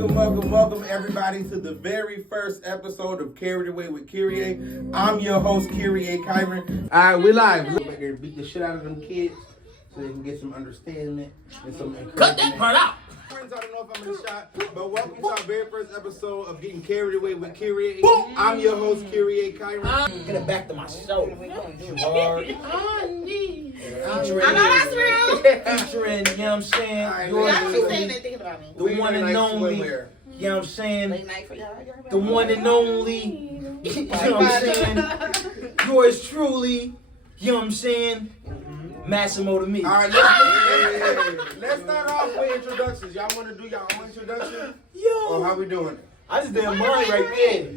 Welcome everybody to the very first episode of Keri'Aye with keri'Aye. I'm your host, keri'Aye Kyron. Alright, we live. Look back there, beat the shit out of them kids so they can get some understanding and some encouragement. Cut that part out! Friends, I don't know if I'm in the shot, but welcome to our very first episode of Getting Keri'Aye with keri'Aye. I'm your host, keri'Aye Kyron. Get it back to my show. I know that's real. Featuring, you know what I'm saying? Y'all keep saying that, thinking about me. The one and only, you know what I'm saying? Late night for y'all. The one and only, you know what I'm saying? Yours truly, you know what I'm saying? Massimo to me. Alright, let's start off with introductions. Y'all want to do y'all own introduction? Yo! Or how we doing it? I just did mine right there.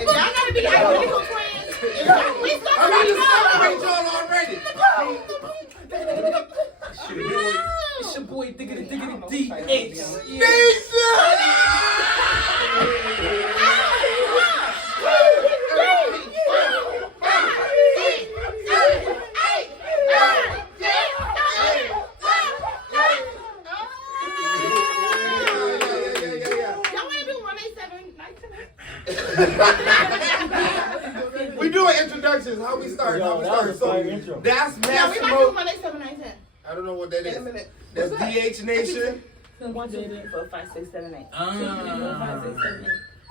If y'all gotta be identical twins, we I'm y'all already. It's your boy Diggity DH. We doing introductions. How we start? So that's Massimo. I don't know what that is. That's DH Nation. 1, 2, 3, 4, 5, 6, 7, 8.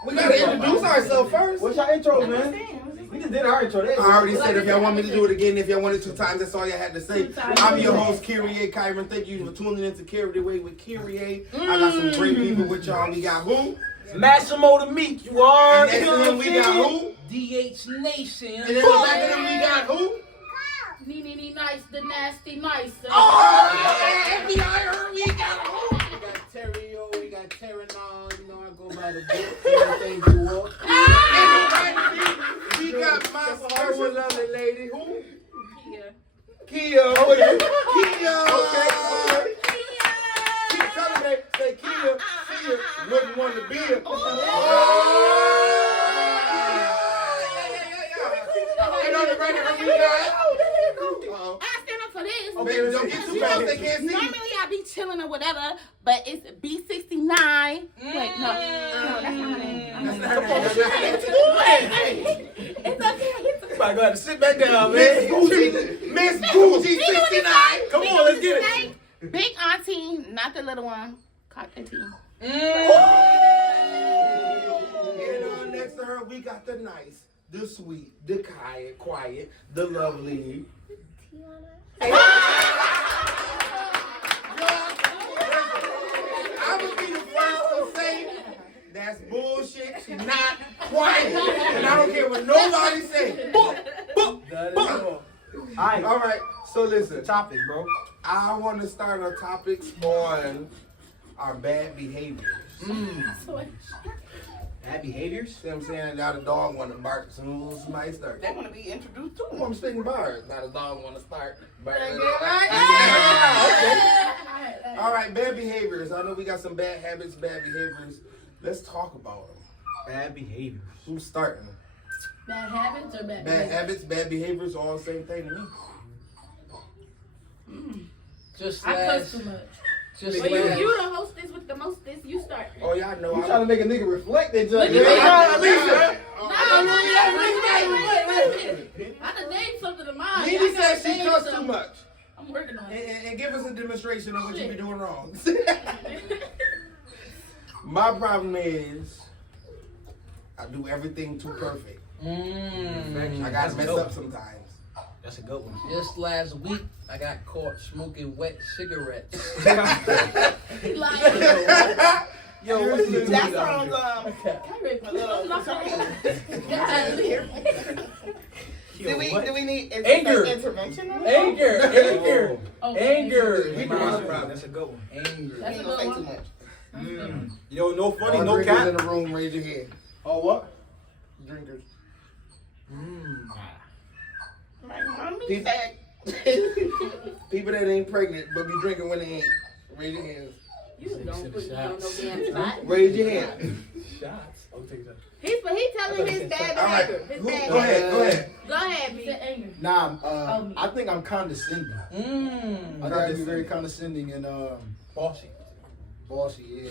We gotta introduce ourselves first. What's your intro, man? We just did our intro. I already said if y'all want me to do it again, if y'all wanted 2 times, that's all you had to say. I'm your host, keri'Aye Kyron. Thank you for tuning in to Keri'Aye with keri'Aye. I got some great people with y'all. We got who? Massimo to meet you are. And next to him we got who? DH Nation. And then in the back of them we got who? Nee, nice, the nasty nice. Oh, FBI heard we got who? We got Terrio, we got Terranol, you know I go by the book, everything grew up. We got my special lovely lady, who? Kia. What is it? Kia. Okay. Keep telling me, say Kia wouldn't want to be a. You know the record we got? I stand up for this. Okay, don't get too close, they can't see. Normally I be chilling or whatever, but it's B69. Wait, no, that's not her name. That's not her name. It's okay. I gotta sit back down, man. Miss Bougie 69. Come on, let's get it. Big auntie, not the little one. Cockatoo. And next to her, we got the nice, the sweet, the quiet, the lovely. I would be the first to say that's bullshit. She's not quiet, and I don't care what nobody say. All right. So listen, Topic, bro. I want to start our topics on our bad behaviors. Bad behaviors? See what I'm saying? Now the dog want to bark as soon as somebody start. They want to be introduced to I'm spitting bars. Now the dog want to start. them. All right, bad behaviors. I know we got some bad habits, bad behaviors. Let's talk about them. Bad behaviors. Who's starting? Bad habits or bad Bad habits, bad behaviors, all the same thing to me. Just I cuss last. too much. Just But last. you the hostess with the mostest. You start. Oh, y'all know. You trying to make a nigga reflect that Look judge. at Alicia. I done named something of mine. Nene said she cuss too much. much. I'm working on it. And give us a demonstration of what you be doing wrong. My problem is I do everything too perfect. I gotta mess up sometimes. That's a good one. Just last week, I got caught smoking wet cigarettes. Yo, what's the That sounds, do we need Anger. intervention? Anger. Anger. That's a good one. Anger. That's a Don't good say too one. much. Yo, no funny, All no drinkers cap. in the room, raise your hand. Oh, what? Drinkers. People, People that ain't pregnant but be drinking when they ain't. Raise your hands. You don't put me on no damn spot. Raise your hand. Shots. I'll take that. He's telling his bad All right. behavior. His Go bad ahead. Go ahead. Go ahead, B. Anger. Nah, I think I'm condescending. I gotta be very condescending and Bossy. bossy, yeah.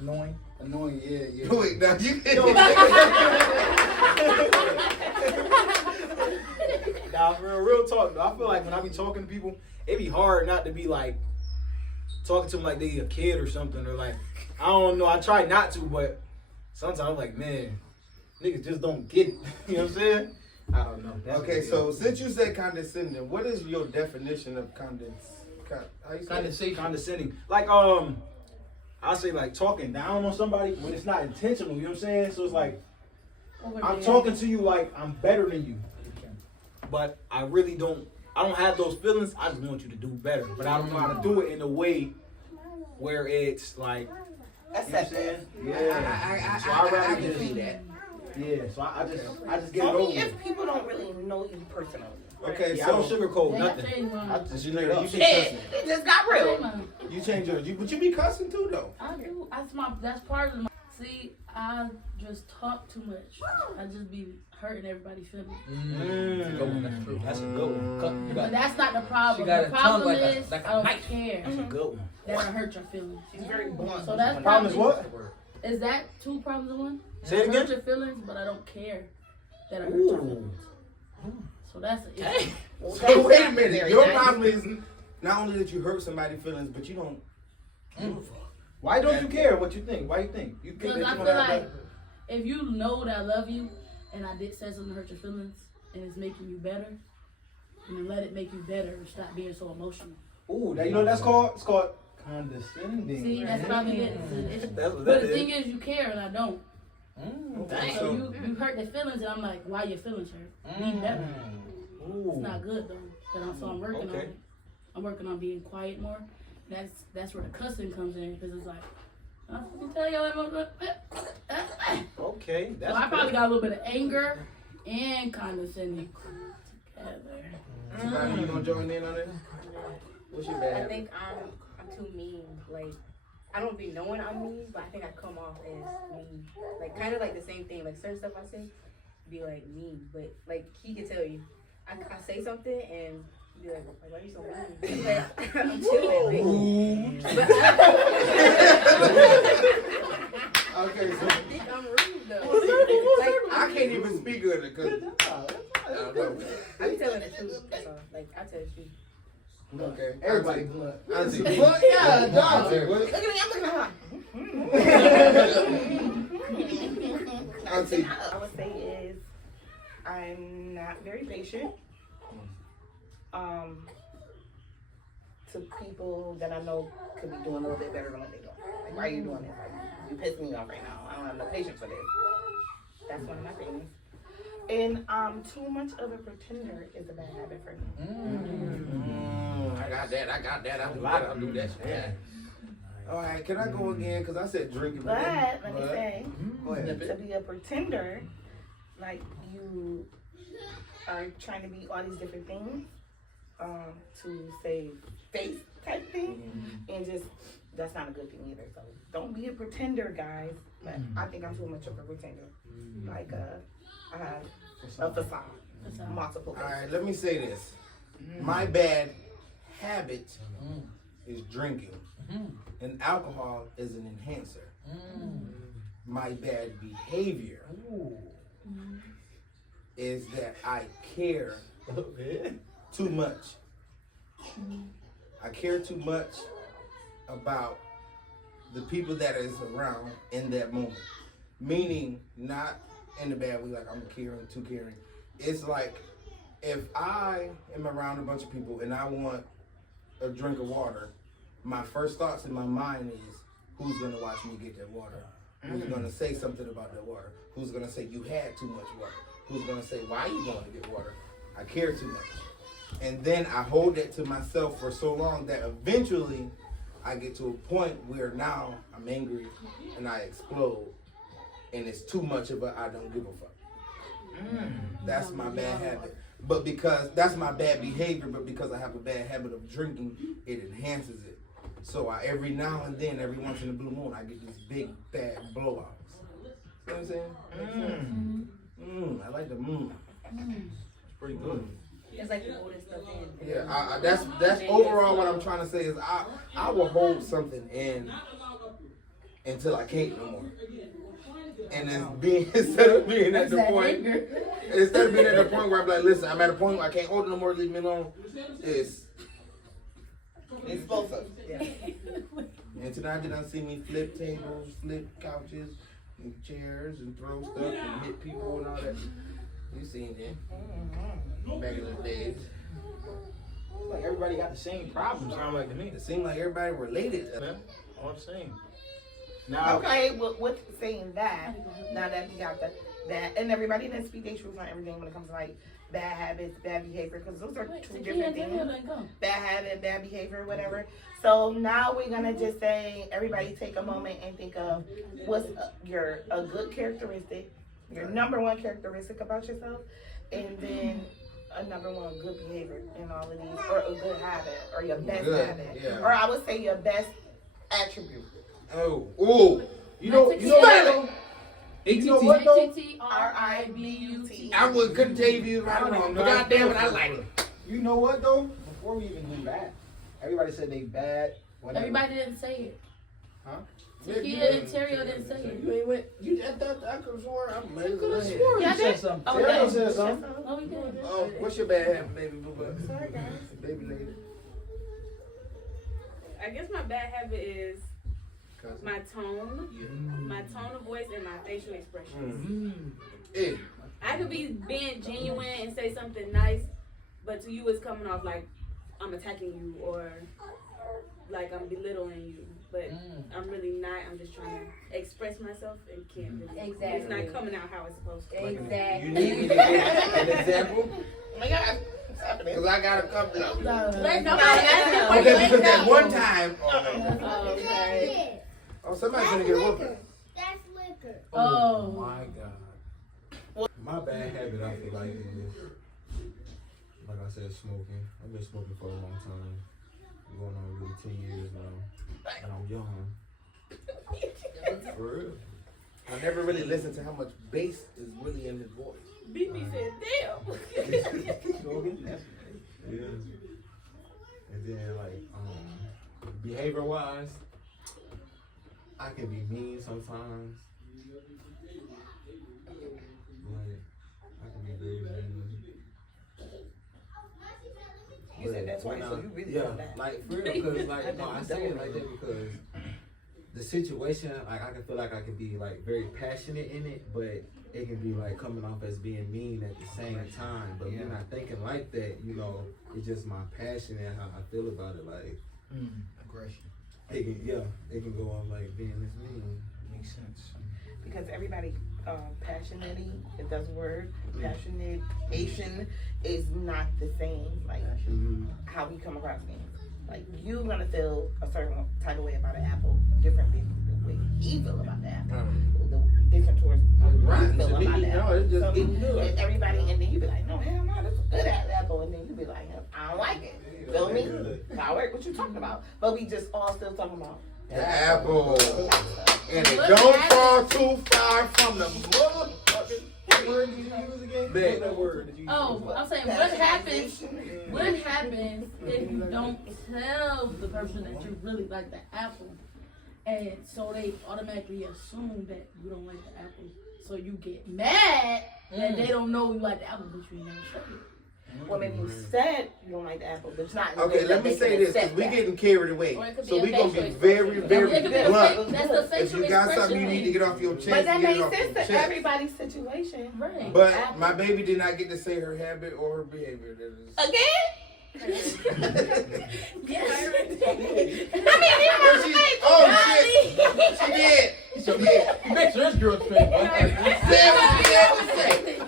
Annoying. Annoying, yeah. Wait, now you Nah, for real talk, though, I feel like when I be talking to people, it be hard not to be like talking to them like they a kid or something, or like I don't know. I try not to, but sometimes I'm like, man, niggas just don't get it. You know what I'm saying? I don't know. That's Okay, what it so is. since you said condescending, what is your definition of how you say it? Condensation. condescending, like I say like talking down on somebody when it's not intentional. You know what I'm saying? So it's like I'm talking to you like I'm better than you, but I really don't. I don't have those feelings. I just want you to do better, but I don't know how to do it in a way where it's like. That's You know what I'm saying? Yeah. So I'd rather just see that. Yeah. So I just get it Only over. if people don't really know you personally. Okay, Yeah, I don't so sugarcoat Yeah, nothing. change mine. I just you straight know up. you be Shit, cussing. it just got real. You change yours, but you be cussing too though. I do. That's part of my. See, I just talk too much. I just be hurting everybody's feelings. That's a good one. That's true. That's a good one. You But got that's not the She problem. got The a tongue problem like a- is like a I don't knife. care That's a good one. that I hurt your feelings. She's very blunt. So that's The problem is probably- what? Is that two problems in one? Say it I hurt again. your feelings, but I don't care that I hurt your Ooh. feelings. So that's an issue. So wait a minute, your problem is not only that you hurt somebody's feelings, but you don't give a fuck. Why don't you care what you think? Why you think? You think Because that I you feel don't have like that? if you know that I love you and I did say something to hurt your feelings and it's making you better, then let it make you better and stop being so emotional. Ooh, that, you know what that's called? It's called condescending. See, that's probably it. That's what But that the is. thing is, you care and I don't. Okay, So so you hurt their feelings and I'm like, why your feelings hurt? Be better. Ooh. It's not good though. So I'm working on Okay. it. I'm working on being quiet more. That's where the cussing comes in because it's like, I can tell y'all about Okay, So that's I probably good. got a little bit of anger and condescending together. Somebody, you gonna join in on it? What's your bad I habit? think I'm too mean. Like, I don't be knowing I'm mean, but I think I come off as mean. Like, kind of like the same thing. Like, certain stuff I say be like mean, but like he can tell you, I say something and be like, why are you so mean? But I'm chilling. Okay, so I think I'm rude though. Like, I can't even speak good because I don't know. I be telling the truth. That's all. Like, I tell the truth. Okay, Everybody Auntie. blunt. Auntie. But yeah, dog. Auntie, what? Look at me, I'm looking at her. Auntie. I would say is I'm not very patient. To people that I know could be doing a little bit better than what they're doing. Like, why are you doing this? Like, you pissing me off right now. I don't have no patience for this. That's one of my things. And too much of a pretender is a bad habit for me. I got that. I'll do that. Yeah. All right, can I go again? Because I said drinking. But let me say, Go ahead. to be a pretender, like you are trying to be all these different things, to say face type thing, and just that's not a good thing either. So don't be a pretender, guys. But I think I'm too much of a pretender. Like I have a facade, multiple. All right, let me say this. My bad habit is drinking, and alcohol is an enhancer. My bad behavior is that I care too much. I care too much about the people that is around in that moment. Meaning, not in the bad way, like I'm caring, too caring. It's like, if I am around a bunch of people and I want a drink of water, my first thoughts in my mind is, who's gonna watch me get that water? Who's gonna say something about that water? Who's gonna say you had too much water? Who's gonna say, why are you going to get water? I care too much. And then I hold that to myself for so long that eventually I get to a point where now I'm angry and I explode. And it's too much of a I don't give a fuck. That's my bad habit. But because that's my bad behavior, but because I have a bad habit of drinking, it enhances it. So every now and then, every once in a blue moon, I get these big bad blowouts. You know what I'm saying? I like the moon. It's pretty good. It's like you holding stuff in. Yeah, that's overall what I'm trying to say is I will hold something in until I can't no more. And then instead of being at the point where I'm like, listen, I'm at a point where I can't hold it no more, leave me alone. It's both of us. Yeah. And tonight you done see me flip tables, flip couches, and chairs, and throw stuff and hit people and all that. You seen it back in the days. Like everybody got the same problem, sound like to me. It seemed like everybody related. Man, all I'm saying. Now, Okay, well, with saying that, now that you got that, and everybody didn't speak their truth on everything when it comes to like bad habits, bad behavior, because those are two different things. Bad habit, bad behavior, whatever. So now we're gonna just say, everybody take a moment and think of what's a good characteristic, your number one characteristic about yourself, and then a number one good behavior in all of these, or a good habit, or your best habit, or I would say your best attribute. Oh, you know what though? You know what though? RIBUT. I couldn't tell you if you was right or wrong, but goddamn it, I like it. you know what though? Before we even do that, everybody said they bad. Whatever. Everybody didn't say it. Huh? Tequila and Terrio didn't say it. You ain't went. You I thought I could have sworn I'm amazing. could have sworn Yeah, you I said did. something. Oh, Terrio okay. said something. No, we didn't. Oh, what's your bad habit, baby boo boo? Sorry, guys. Baby lady. I guess my bad habit is my tone of voice, and my facial expressions. Hey, I could be being genuine and say something nice, but to you it's coming off like I'm attacking you or like I'm belittling you. But I'm really not. I'm just trying to express myself and can't really. Exactly. It's not coming out how it's supposed to. Exactly. you need me to give an example? Oh my God, what's happening? Because I got a couple of them. Okay, Because that one time. Okay. Oh, somebody's gonna get a whooping. That's liquor. Oh. my God. My bad habit, I feel like, is, like I said, smoking. I've been smoking for a long time. I'm going on really 10 years now. And I'm young. For real. I never really listened to how much bass is really in his voice. BB said, damn. Yeah. And then, like, behavior-wise, I can be mean sometimes. Like, I can be very mean. You said that twice, so you really know that. Like for real, because like no, I say it like that because the situation, like I can feel like I can be like very passionate in it, but it can be like coming off as being mean at the same time. But you're not thinking like that, you know. It's just my passion and how I feel about it. Like Aggression. it can go off like being this mean. Makes sense. Because everybody passionately, if that's a word, passionate, Asian is not the same. Like how we come across things. Like you're gonna feel a certain type of way about an apple, different than the way he feel about the apple. The different towards Right. you feel To me, about the no, apple. it's just So eating good. and everybody, and then you be like, no, hell no, this is good apple, and then you be like, I don't like it. Feel me? Howard, what you talking about? But we just all still talking about The apple. And it don't fall too far from the motherfucking. What word did you use again? Big. What that word did you use? Oh, I'm saying what happens if you don't tell the person that you really like the apple, and so they automatically assume that you don't like the apple, so you get mad that they don't know you like the apple, but you never showed it. Well, maybe you said you don't like the apple, but it's not. Okay, let me say this because we getting carried away. Or it could So be we a gonna be facial very, expression. very It could be a blunt. fake- that's the If facial you got something you expression need to get off your chest, But that get it makes off sense your to chest. everybody's situation. Right. But my baby did not get to say her habit or her behavior. That is. Again? Oh shit! She did. He makes sure his girl straight. Say what you had to say.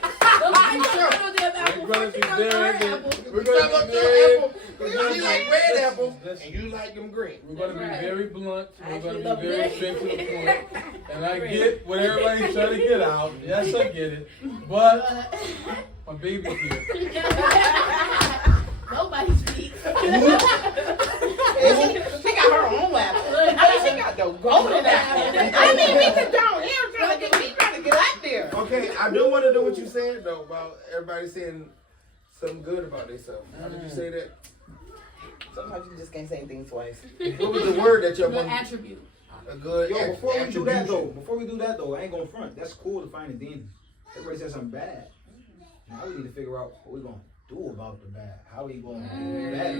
We're gonna be very, We're talking about your apple. She like red apples, Listen. and you like them green. We're gonna be very blunt. We're gonna love be very it. straight to the point. And I get what everybody's trying to get out. Yes, I get it. But my baby's here. Nobody speaks. She got her own yo, go to that. I mean, we can down here trying to get out there. Okay, I do want to know what you said though about everybody saying something good about themselves. How did you say that? Sometimes you just can't say things twice. What was the word that you Good want? attribute. A good Yo, before we do that attribution. though, I ain't gonna front. That's cool to find a demon. Everybody says something bad. Now we need to figure out what we're gonna do about the bad. How we gonna do better?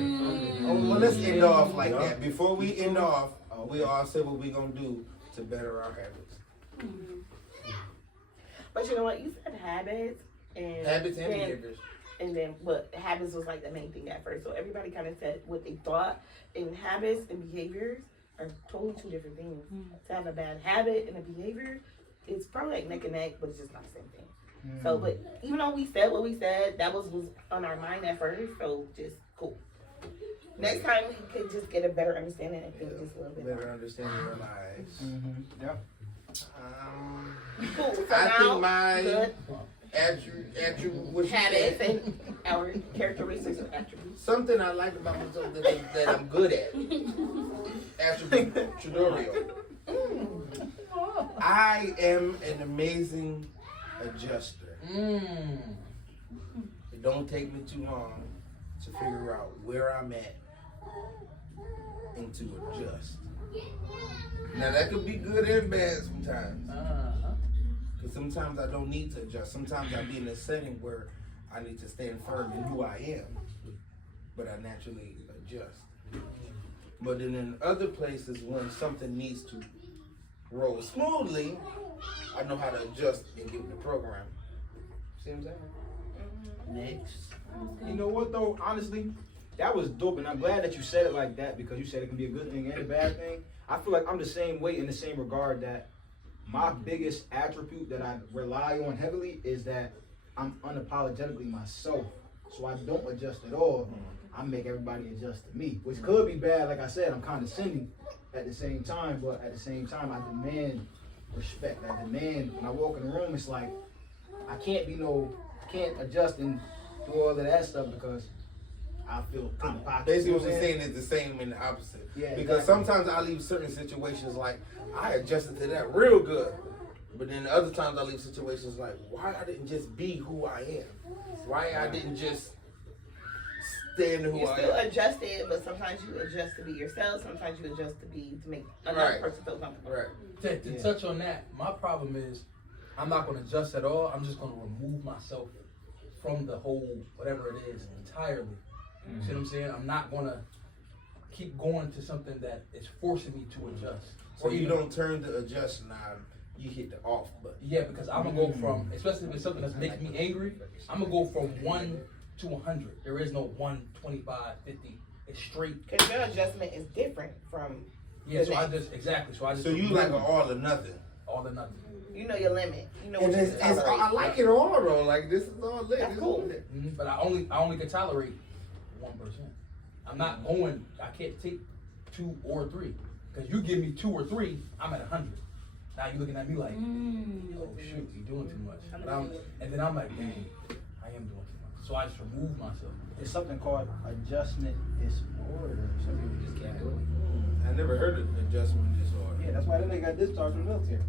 Oh, well, let's end off like that. Before we end off, we all say what we gonna do to better our habits. But you know what? You said habits and Habits and behaviors. And then, but habits was like the main thing at first. So everybody kind of said what they thought. And habits and behaviors are totally two different things. To have a bad habit and a behavior, it's probably like neck and neck, but it's just not the same thing. So, but even though we said what we said, that was on our mind at first. So just cool. Next time we could just get a better understanding and think just a little bit Better more. understanding our lives. Yeah. Cool. So I now, think my good habits habits and our characteristics and attributes. something I like about myself that I'm good at. Attribute tutorial. I am an amazing adjuster. It don't take me too long to figure out where I'm at and to adjust. Now that could be good and bad sometimes. Because sometimes I don't need to adjust. Sometimes I be in a setting where I need to stand firm in who I am, but I naturally adjust. But then in other places when something needs to roll smoothly, I know how to adjust and get with the program. See what I'm saying? Next. You know what though? Honestly, that was dope, and I'm glad that you said it like that because you said it can be a good thing and a bad thing. I feel like I'm the same way in the same regard that my biggest attribute that I rely on heavily is that I'm unapologetically myself. So I don't adjust at all. I make everybody adjust to me, which could be bad. Like I said, I'm condescending at the same time, but at the same time, I demand respect. I demand when I walk in the room, it's like I can't adjust and do all of that stuff because I feel put in the pocket. Basically what we're saying is the same and the opposite. Yeah, because exactly. sometimes I leave certain situations like, I adjusted to that real good. But then other times I leave situations like, why I didn't just be who I am? Why I didn't just stand who You I still am? adjusted, but sometimes you adjust to be yourself. Sometimes you adjust to make another Right. person feel comfortable. Right. To touch on that, my problem is I'm not going to adjust at all. I'm just going to remove myself from the whole, whatever it is, entirely. See what I'm saying? I'm not going to keep going to something that is forcing me to adjust. So you don't turn the adjust knob, you hit the off button. Yeah, because I'm going to go from, especially if it's something that's making me angry, I'm going to go from 1 to 100. There is no 1, 25, 50. It's straight. Because your adjustment is different from Yeah, the so I next. just, exactly. So I just. So you like an all or nothing. all or nothing. You know your limit. You know And what you it's, can tolerate. I like it all though. Like this is all lit. That's This is cool. lit. But I only can tolerate 1%. I'm not going. I can't take 2 or 3 because you give me 2 or 3, I'm at 100. Now you're looking at me like, oh shoot, you're doing too much. And then I'm like, dang, I am doing too much. So I just remove myself. It's something called adjustment disorder. Some people just can't do it. I never heard of adjustment disorder. Yeah, that's why they got discharged from the military.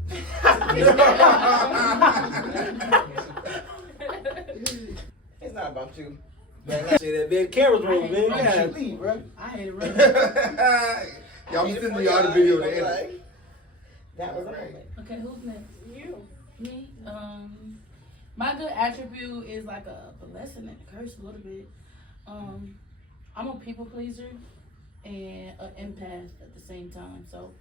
It's not about you. See that big cameras rolling, man. I Yeah, hate leave, bro. I hate it right. Y'all be sending y'all the video to edit. That was right. Okay, who's next? You. Me? My good attribute is like a blessing and a curse a little bit. I'm a people pleaser and an empath at the same time. So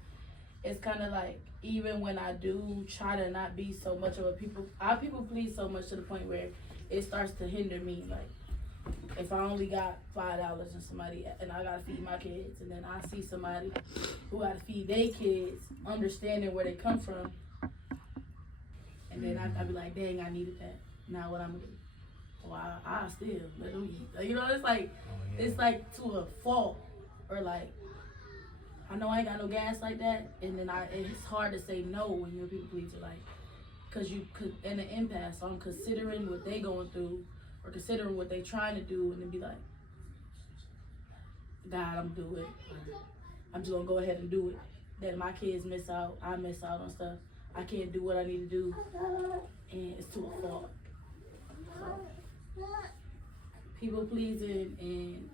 it's kind of like even when I do try to not be so much of I people please so much to the point where it starts to hinder me. Like if I only got $5 and somebody and I gotta feed my kids, and then I see somebody who gotta feed their kids, understanding where they come from, and then I be like, dang, I needed that. Now what I'm gonna do? Well, I still let them eat. Like, you know, it's like it's like to a fault, or like I know I ain't got no gas like that, and then it's hard to say no when you're a people pleaser, like, cause you could in an impasse. So I'm considering what they going through, or considering what they trying to do, and then be like, God, I'm do it. Or I'm just gonna go ahead and do it. that my kids miss out. I miss out on stuff. I can't do what I need to do, and it's to a fault. So, people pleasing and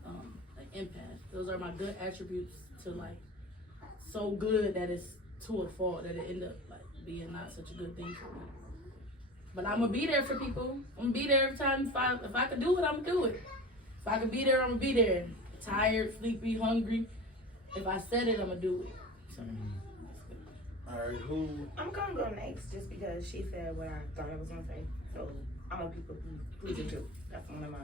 like empath. Those are my good attributes to like so good that it's to a fault that it end up like being not such a good thing for me. But I'm gonna be there for people. I'm gonna be there every time. If I can do it, I'm gonna do it. If I can be there, I'm gonna be there. Tired, sleepy, hungry. If I said it, I'm gonna do it. So, All right, who? I'm gonna go next just because she said what I thought I was gonna say. So I'm a people pleaser too. That's one of my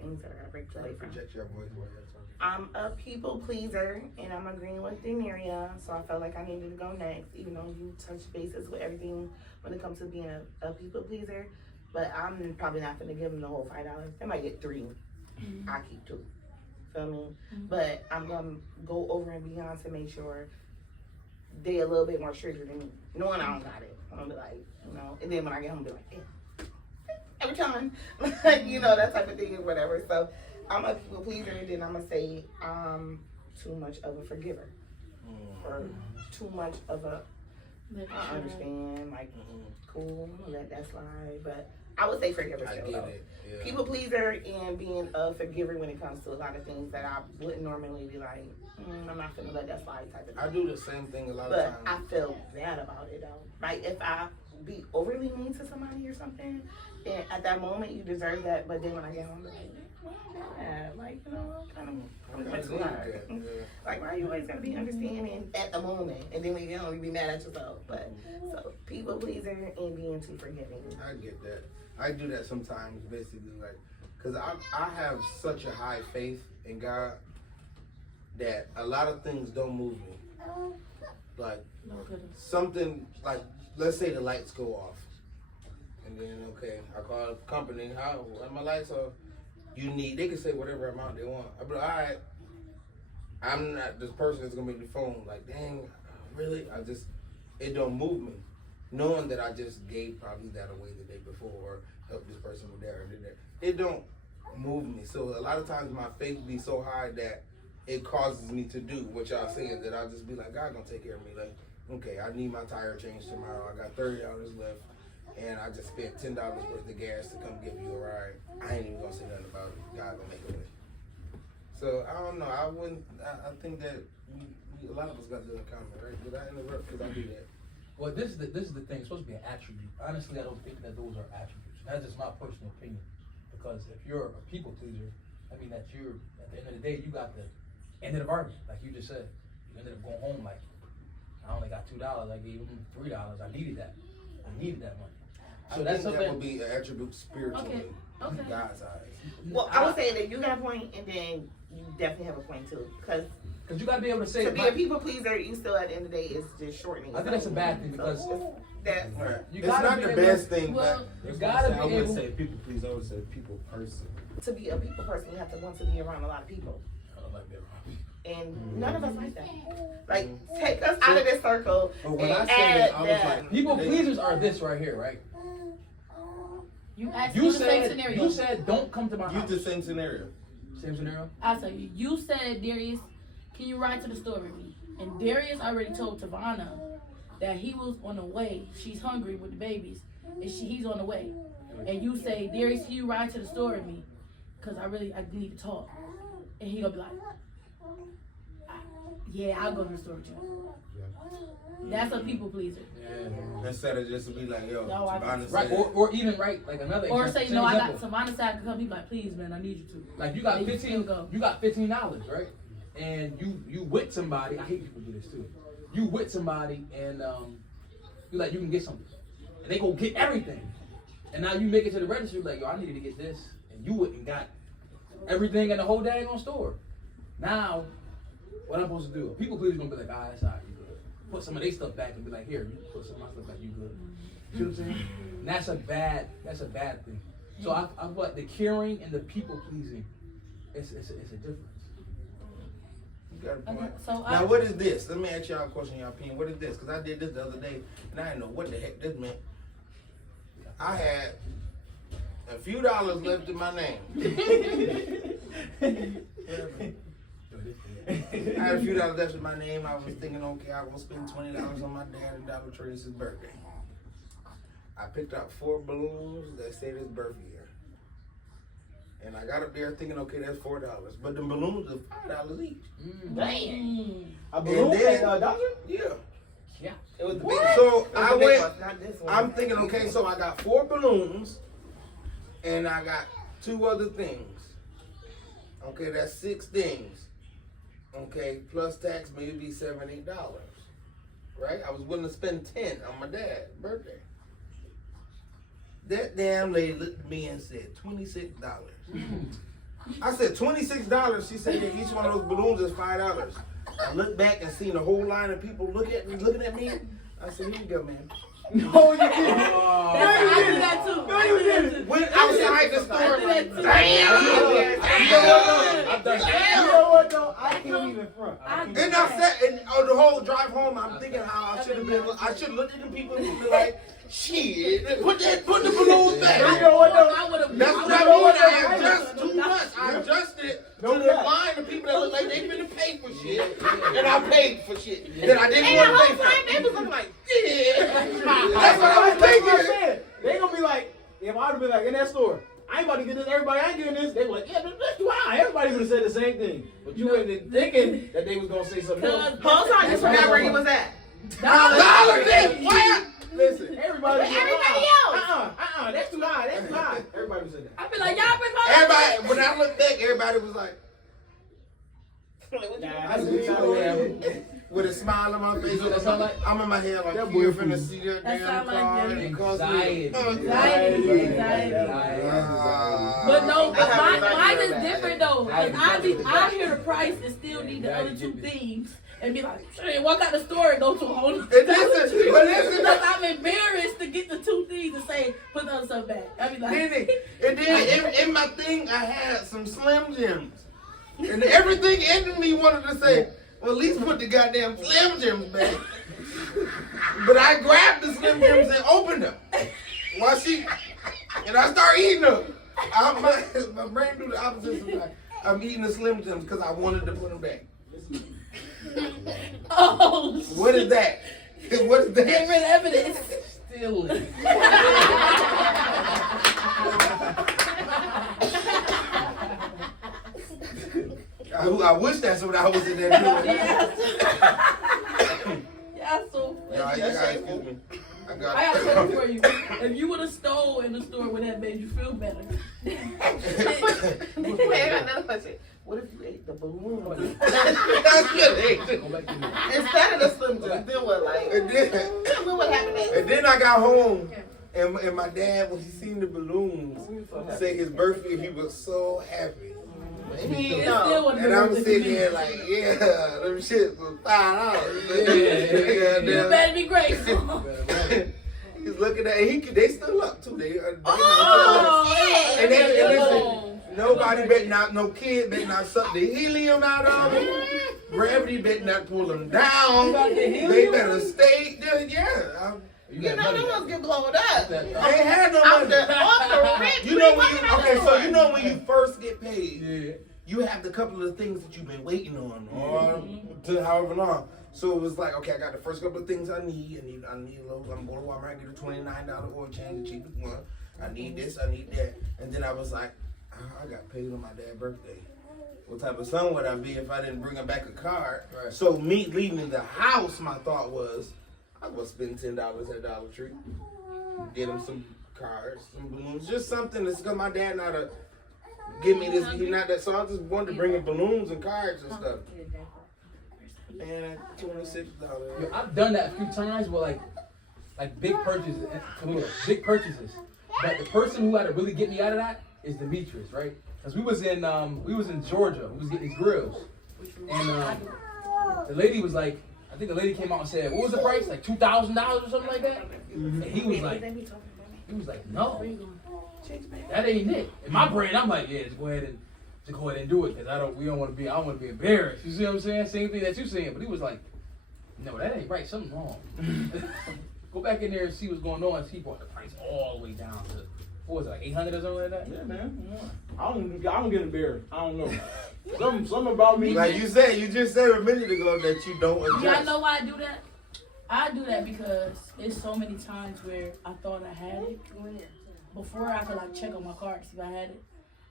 things that I break Try away to from. project your voice while you're talking. I'm a people pleaser, and I'm agreeing with Denaria, so I felt like I needed to go next, even though you touched bases with everything when it comes to being a people pleaser. But I'm probably not gonna give them the whole $5. They might get 3. I keep 2. Feel me? But I'm gonna go over and beyond to make sure they a little bit more stricter than me, knowing I don't got it. I'm gonna be like, you know, and then when I get home, be like, yeah. Every time, like, you know, that type of thing or whatever. So I'm a people pleaser, and then I'm gonna say I'm too much of a forgiver, or too much of a. I understand, like, cool, let that slide, but I would say forgiver I still get though. it. Yeah. People pleaser and being a forgiver when it comes to a lot of things that I wouldn't normally be like, I'm not gonna let that slide type of thing. I do the same thing a lot But of I times. feel bad about it though. Like if I be overly mean to somebody or something, then at that moment you deserve that. But then when I get home, I'm like, like, you know, I'm kind of too hard. Yeah. Like, why are you always gonna be understanding at the moment, and then when you get home, you be mad at yourself? But so people pleaser and being too forgiving. I get that. I do that sometimes, basically, like, cause I have such a high faith in God that a lot of things don't move me. Like something like, let's say the lights go off, and then okay, I call the company, how my lights off? They can say whatever amount they want. I be like, all right, I'm not this person that's gonna make the phone like, dang, really? It don't move me. Knowing that I just gave probably that away the day before or helped this person with that or did that. It don't move me. So a lot of times my faith be so high that it causes me to do what y'all saying, that I'll just be like, God gonna take care of me. Like, okay, I need my tire changed tomorrow. I got $30 left and I just spent $10 worth of gas to come give you a ride. I ain't even gonna say nothing about it. God gonna make a way. So I don't know. I think that a lot of us got that in common, right? Did I interrupt? Because I do that. Well, this is the thing. It's supposed to be an attribute. Honestly, I don't think that those are attributes. That's just my personal opinion. Because if you're a people pleaser, I mean that you're at the end of the day, you got the end of the bargain, like you just said. You ended up going home like, I only got $2. I gave him $3. I needed that. I needed that money. So that's think something that would be an attribute spiritually in God's eyes. Well, I would say that you got a point, and then you definitely have a point too, because you got to be able to say to be a people pleaser, you still at the end of the day is just shortening. I think that's a bad thing because that's Right. You It's gotta not be the able- best thing, well, you gotta I be wouldn't able. say people please, I would say people person. to be a people person, you have to want to be around a lot of people. I don't like that. And none of us like that. Like, take us out of this circle. But when and I say that, add I was that. like, People pleasers are this right here, right? You asked You me the same said scenario. you said don't come to my Use house. the same scenario. Same scenario. I'll tell you. You said, Darius, can you ride to the store with me? And Darius already told Tavana that he was on the way. She's hungry with the babies, and he's on the way. And you say, Darius, can you ride to the store with me? Because I need to talk. And he gonna be like, yeah, I'll go to the store with you. That's a people pleaser. Instead of just to be like, yo, No, I- Tabana Right, said, or even right, like another Or example. say, Same no, I got example. Tavana side to come. He be like, please, man, I need you to. Like you got Then you 15, still go. you got $15, right? And you with somebody. I hate people do this too. You with somebody and you like you can get something, and they go get everything, and now you make it to the register. You're like, yo, I needed to get this, and you went and got everything in the whole daggone store. Now, what I'm supposed to do? People please gonna be like, ah, that's all right, you good. Put some of their stuff back and be like, here, you put some of my stuff back, you good. See what I'm saying? And that's a bad thing. So I what the caring and the people pleasing, it's a difference. you got a point. Okay, so Now, what is this? Let me ask y'all a question, y'all opinion. What is this? Because I did this the other day, and I didn't know what the heck this meant. I had a few dollars left in my name. I had a few dollars left in my name. I was thinking, okay, I'm gonna spend $20 on my dad at Dollar Tree. It's his birthday. I picked out 4 balloons that said his birthday year. And I got up there thinking, okay, that's $4. But the balloons are $5 each. Damn. A balloon then- at Dollar? Yeah. Yeah. It was the What? big So it was I the big went. ones, not this one. I'm thinking, okay, so I got 4 balloons, and I got 2 other things. Okay, that's 6 things. Okay, plus tax, maybe $7, $8. Right? I was willing to spend 10 on my dad's birthday. That damn lady looked at me and said $26. I said $26. She said that each one of those balloons is $5. I looked back and seen a whole line of people looking at me. I said, here you go, man. No, you didn't. I did that too. No, you didn't. Went outside the store. I did Like, that too. damn! You know what though? I can't even front. And I said, and on the whole drive home, I'm thinking how I should have been. I should have looked at the people and be like, shit, put the balloons You back. know what though? I would have. That's what I mean. I adjust too much. I adjusted to the line of people that look like they finna pay for shit, and I paid for shit that I didn't And want the to whole pay time for. they was looking like, That's what I was That's what I'm thinking. saying. They gonna be like, if I would've been like in that store, I ain't about to get this, everybody ain't getting this. They were like, yeah, that's too high. Everybody would have said the same thing. But you wasn't thinking that they was gonna say something else. whole time I just forgot where he was at. Dollar Tree, what? Listen, everybody But everybody else. that's too high, that's too high. Everybody would say that. I be like, y'all been calling. Everybody, when I looked back, everybody was like, That's what you with a smile on my face. You know what that sound like? I'm in my head like, That you're boy finna food. see that That damn sound like car. them. It cost me. Anxiety. But no, I have mine anxiety is about different though. Cause I hear the price and still need the other 2 things. And be like, shit, walk out the store and go to a whole nother. And listen, Because I'm embarrassed to get the 2 things and say, put the other stuff back. I be like, and then in my thing, I had some Slim Jims. And everything in me wanted to say, well, at least put the goddamn Slim Jims back. But I grabbed the Slim Jims and opened them. And I started eating them. My brain do the opposite. Sometimes. I'm eating the Slim Jims because I wanted to put them back. oh, What is that? What is get that? rid of evidence. Stealing. I wish that's what I was in there doing. Yeah, so. Nah, you guys, excuse me. I I got a question got for you. If you would have stole in the store, would that made you feel better? Wait, I got another question. What if you ate the balloon That's good. Go back to me. instead of the Slim Jim? Then what, like? What would happen next? And then I got home, and my dad, when he seen the balloons, say his birthday, he was so happy. It still would've And been I'm worth it to sitting me. there like, yeah, them shits was You $5. better be grateful. He's looking at it. They still up too. They Oh, and yeah. listen, nobody bet not, no kid bet not suck the helium out of them. Gravity bet not pull them down. They better stay there. Yeah. You know, them ones get blown up. They had no Off money. the rip. You know when you you know when you first get paid, you have the couple of things that you've been waiting on, or to however long. So it was like, okay, I got the first couple of things I need. I need a little. I'm going to Walmart and get a $29 oil change, the cheapest one. I need this, I need that, and then I was like, I got paid on my dad's birthday. What type of son would I be if I didn't bring him back a card? Right. So me leaving the house, my thought was, I will spend $10 at Dollar Tree, get him some cards, some balloons, just something that's because my dad not a give me this. He not that. So I just wanted to bring him balloons and cards and stuff. And $26. Yo, I've done that a few times with like big purchases, big purchases. But the person who had to really get me out of that is Demetrius, right? Because we was in Georgia, we was getting these grills, and the lady was like, I think the lady came out and said, what was the price? Like $2,000 or something like that. And he was like, no, that ain't it. In my brain, I'm like, yeah, just go ahead and do it, because I don't want to be embarrassed. You see what I'm saying? Same thing that you're saying. But he was like, no, that ain't right. Something wrong. Go back in there and see what's going on. He brought the price all the way down to what was it, like 800 or something like that? Yeah, man. I don't get embarrassed. I don't know. Something about me. Like you just said a minute ago that you don't adjust. Y'all know why I do that? I do that because it's so many times where I thought I had it. Before I could like check on my card to see if I had it.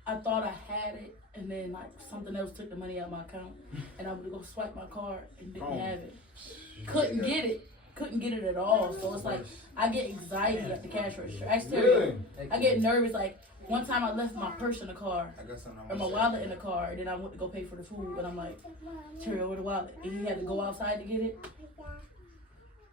I thought I had it, and then like something else took the money out of my account, and I would go swipe my card and didn't have it. Couldn't get it at all. So it's like I get anxiety at the cash register. Actually, I get nervous. Like one time I left my purse in the car or my wallet in the car, and then I went to go pay for the food, and I'm like, Terry, over the wallet, and he had to go outside to get it.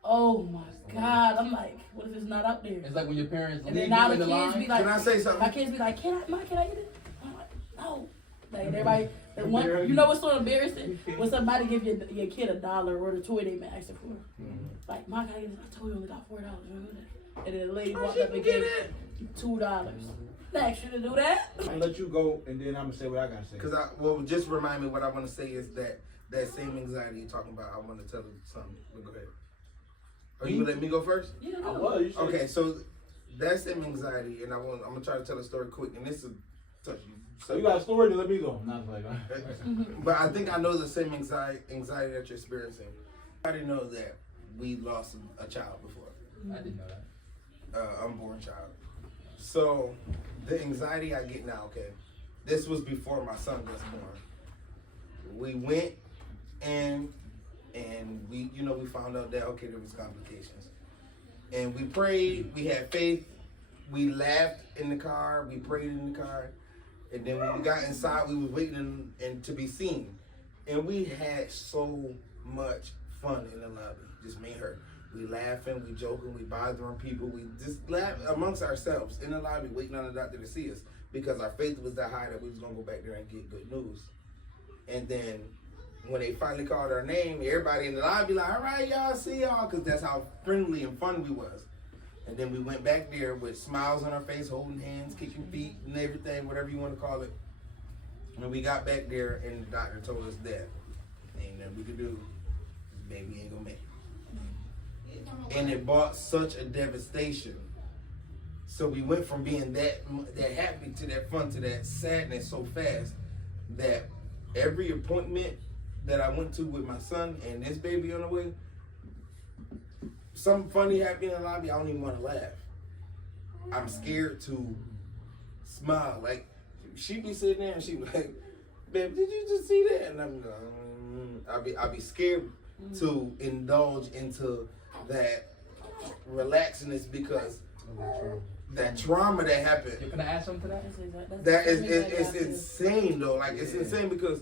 Oh my God! I'm like, what if it's not up there? It's like when your parents And leave then now you in the the kids line. be like, Can I say something? my kids be like, can I get it? I'm like, no. Like everybody, you know what's so embarrassing? When somebody give your kid $1 or the toy they been asking for. Like, my guy, I told you only got $4. Remember that? And then the lady walked up and gave $2. I asked you to do that. I'm gonna let you go, and then I'm gonna say what I gotta say. Because just remind me what I want to say is that same anxiety you're talking about. I want to tell you something. Go ahead. Are you gonna let me go first? Yeah, I no. was. Okay, so that same anxiety, and I'm gonna try to tell a story quick, and this will touch you. So you got a story to let me go. Not like, But I think I know the same anxiety that you're experiencing. I didn't know that we lost a child before, I didn't know that. unborn child. So the anxiety I get now, okay, this was before my son was born. We went and we found out that okay, there was complications, and we prayed. We had faith. We laughed in the car. We prayed in the car. And then when we got inside, we was waiting and to be seen. And we had so much fun in the lobby, just me and her. We laughing, we joking, we bothering people. We just laugh amongst ourselves in the lobby, waiting on the doctor to see us. Because our faith was that high that we was going to go back there and get good news. And then when they finally called our name, everybody in the lobby like, all right, y'all, see y'all. Because that's how friendly and fun we was. And then we went back there with smiles on our face, holding hands, kicking feet, and everything, whatever you want to call it. And we got back there, and the doctor told us that ain't nothing we could do. This baby ain't gonna make it. And it brought such a devastation. So we went from being that happy to that fun to that sadness so fast that every appointment that I went to with my son and this baby on the way, something funny happened in the lobby, I don't even want to laugh. I'm scared to smile. Like, she be sitting there and she be like, babe, did you just see that? And I'm like, I'll be scared to indulge into that relaxedness because that trauma that happened. Can I add something to that? That is it's insane though. Like it's insane because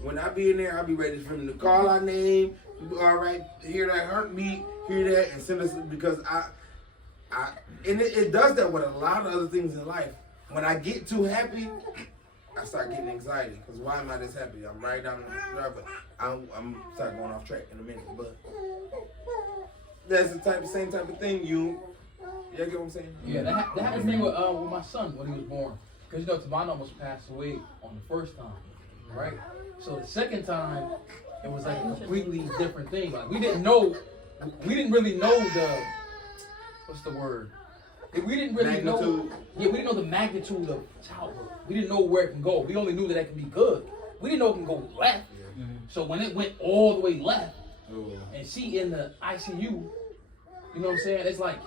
when I be in there, I be ready for them to call our name. All right, hear that heartbeat, hear that, and send us because and it does that with a lot of other things in life. When I get too happy, I start getting anxiety because why am I this happy? I'm right down the drive, but I'm start going off track in a minute. But that's the same type of thing. You get what I'm saying? Yeah, that happened to me with my son when he was born. Because Tavon almost passed away on the first time, right? So the second time, it was like a completely different thing. Like we didn't really know the, what's the word? We didn't really know. Yeah, we didn't know the magnitude of childbirth. We didn't know where it can go. We only knew that it can be good. We didn't know it can go left. Yeah. So when it went all the way left, and she in the ICU, you know what I'm saying? It's like,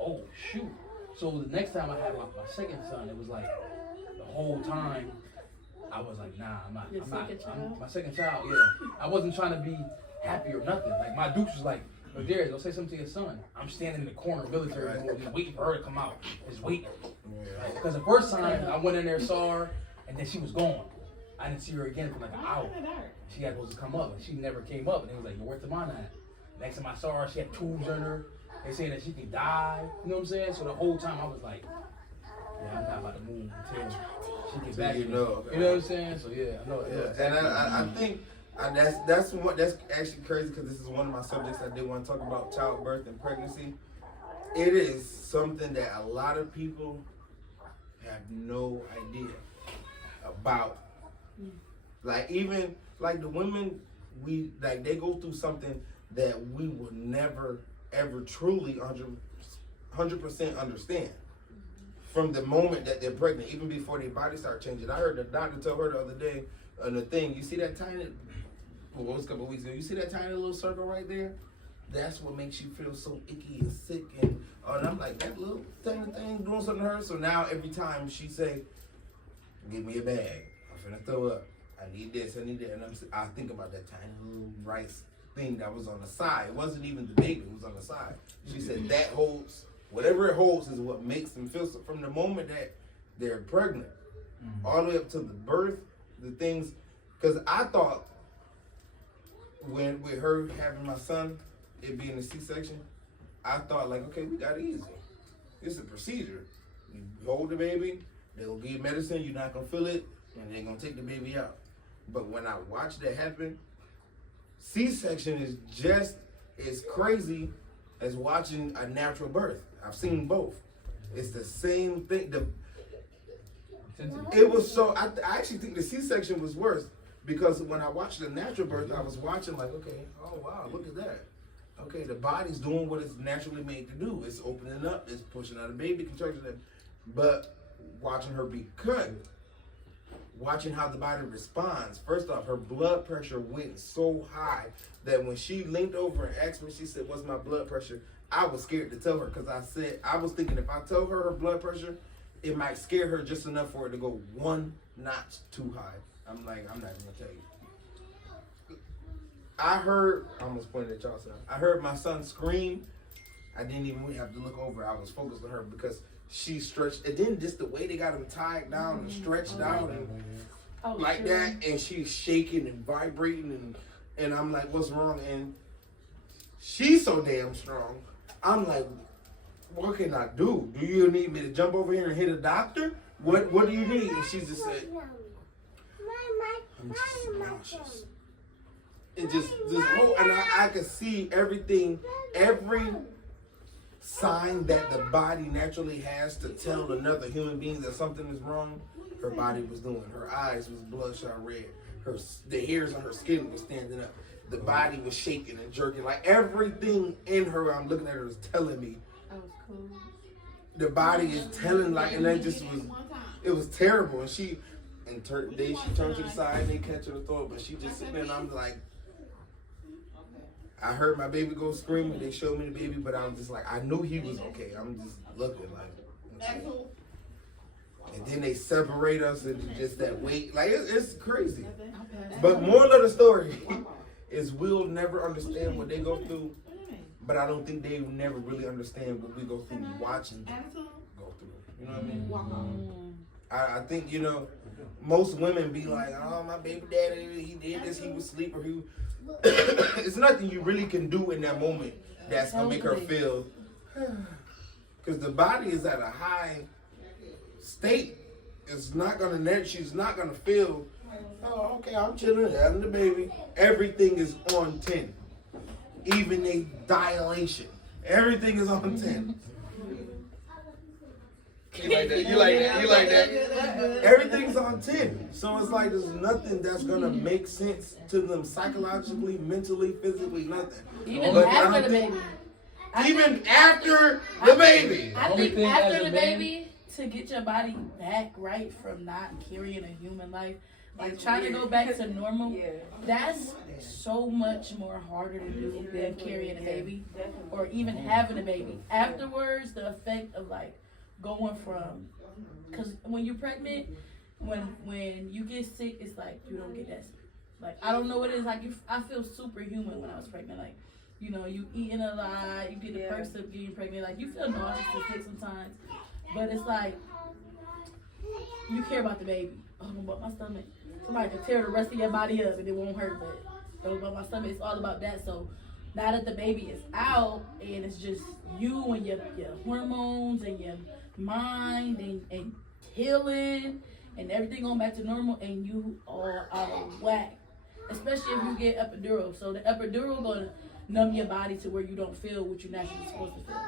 oh shoot. So the next time I had my second son, it was like the whole time I was like, nah, I'm not. My second child, yeah. I wasn't trying to be happy or nothing. Like my Dukes was like, but Darius, don't say something to your son. I'm standing in the corner, military, just waiting for her to come out. Just waiting. Because the first time I went in there, saw her, and then she was gone. I didn't see her again for like an hour. She had supposed to come up, and she never came up. And they was like, yo, where's Tamana at? Next time I saw her, she had tubes in her. They saying that she can die. You know what I'm saying? So the whole time I was like, yeah, I'm not about to move until she gets back. You know what I'm saying? So yeah, I know. Yeah, exactly. And I think that's actually crazy because this is one of my subjects I did want to talk about: childbirth and pregnancy. It is something that a lot of people have no idea about. Like even like the women, they go through something that we will never ever truly 100% understand. from the moment that they're pregnant, even before their body start changing. I heard the doctor tell her the other day on the thing, you see that tiny, well, it was a couple of weeks ago, you see that tiny little circle right there? That's what makes you feel so icky and sick. And I'm like, that little tiny thing doing something to her? So now every time she say, give me a bag, I'm finna throw up. I need this, I need that. And I think about that tiny little rice thing that was on the side. It wasn't even the baby, it was on the side. She said that holds, whatever it holds is what makes them feel so. From the moment that they're pregnant, all the way up to the birth, the things, because I thought when with her having my son, it being a C-section, I thought like, okay, we got it easy. It's a procedure. You hold the baby, they'll give you medicine, you're not gonna feel it, and they're gonna take the baby out. But when I watched that happen, C-section is just as crazy as watching a natural birth. I've seen both. It's the same thing. It was so, I actually think the C-section was worse because when I watched the natural birth, I was watching like, okay, oh wow, look at that. Okay, the body's doing what it's naturally made to do. It's opening up, it's pushing out a baby, contracting it. But watching her be cut, watching how the body responds. First off, her blood pressure went so high that when she leaned over and asked me, she said, what's my blood pressure? I was scared to tell her because I was thinking if I tell her blood pressure, it might scare her just enough for it to go one notch too high. I'm like, I'm not even gonna tell you. I almost pointed at y'all, son. I heard my son scream. I didn't even have to look over. I was focused on her because she stretched. And then just the way they got him tied down and stretched out and like that. And she's shaking and vibrating. And I'm like, what's wrong? And she's so damn strong. I'm like, what can I do? Do you need me to jump over here and hit a doctor? What do you need? And she just said, I'm just nauseous. And just whole, and I could see everything, every sign that the body naturally has to tell another human being that something is wrong, her body was doing. Her eyes was bloodshot red. The hairs on her skin was standing up. The body was shaking and jerking. Like everything in her, I'm looking at her, is telling me. The body is telling, like, and that just was, it was terrible. And she turned to the side and they catch her the throat, but she just sitting there and I'm like, I heard my baby go screaming. They showed me the baby, but I was just like, I knew he was okay. I'm just looking like, and then they separate us and just that weight. Like, it's crazy. But moral of the story is we'll never understand what they go through, but I don't think they never really understand what we go through watching them go through. You know what I mean? I think, you know, most women be like, oh, my baby daddy, he did this, he was asleep, or he it's nothing you really can do in that moment that's gonna make her feel, because the body is at a high state. It's not gonna, she's not gonna feel, oh, okay, I'm chilling, having the baby. Everything is on 10. Even a dilation. Everything is on 10. You like that? You like that? You like that? Everything's on 10. So it's like there's nothing that's gonna make sense to them psychologically, mentally, physically, nothing. Even after the baby. Even after the baby. I think after the baby, to get your body back right from not carrying a human life, like trying to go back to normal, that's so much more harder to do than carrying a baby or even having a baby. Afterwards, the effect of like going from, because when you're pregnant, when you get sick, it's like you don't get that sick. Like, I don't know what it is. Like, I feel superhuman when I was pregnant. Like, you know, you eating a lot, you get the perks of getting pregnant. Like, you feel nauseous and sick sometimes. But it's like, you care about the baby. Oh, don't bump my stomach. Somebody can tear the rest of your body up and it won't hurt, but don't bump my stomach. It's all about that. So now that the baby is out and it's just you and your hormones and your mind and healing and everything going back to normal, and you are out of whack. Especially if you get epidural. So the epidural gonna numb your body to where you don't feel what you naturally supposed to feel.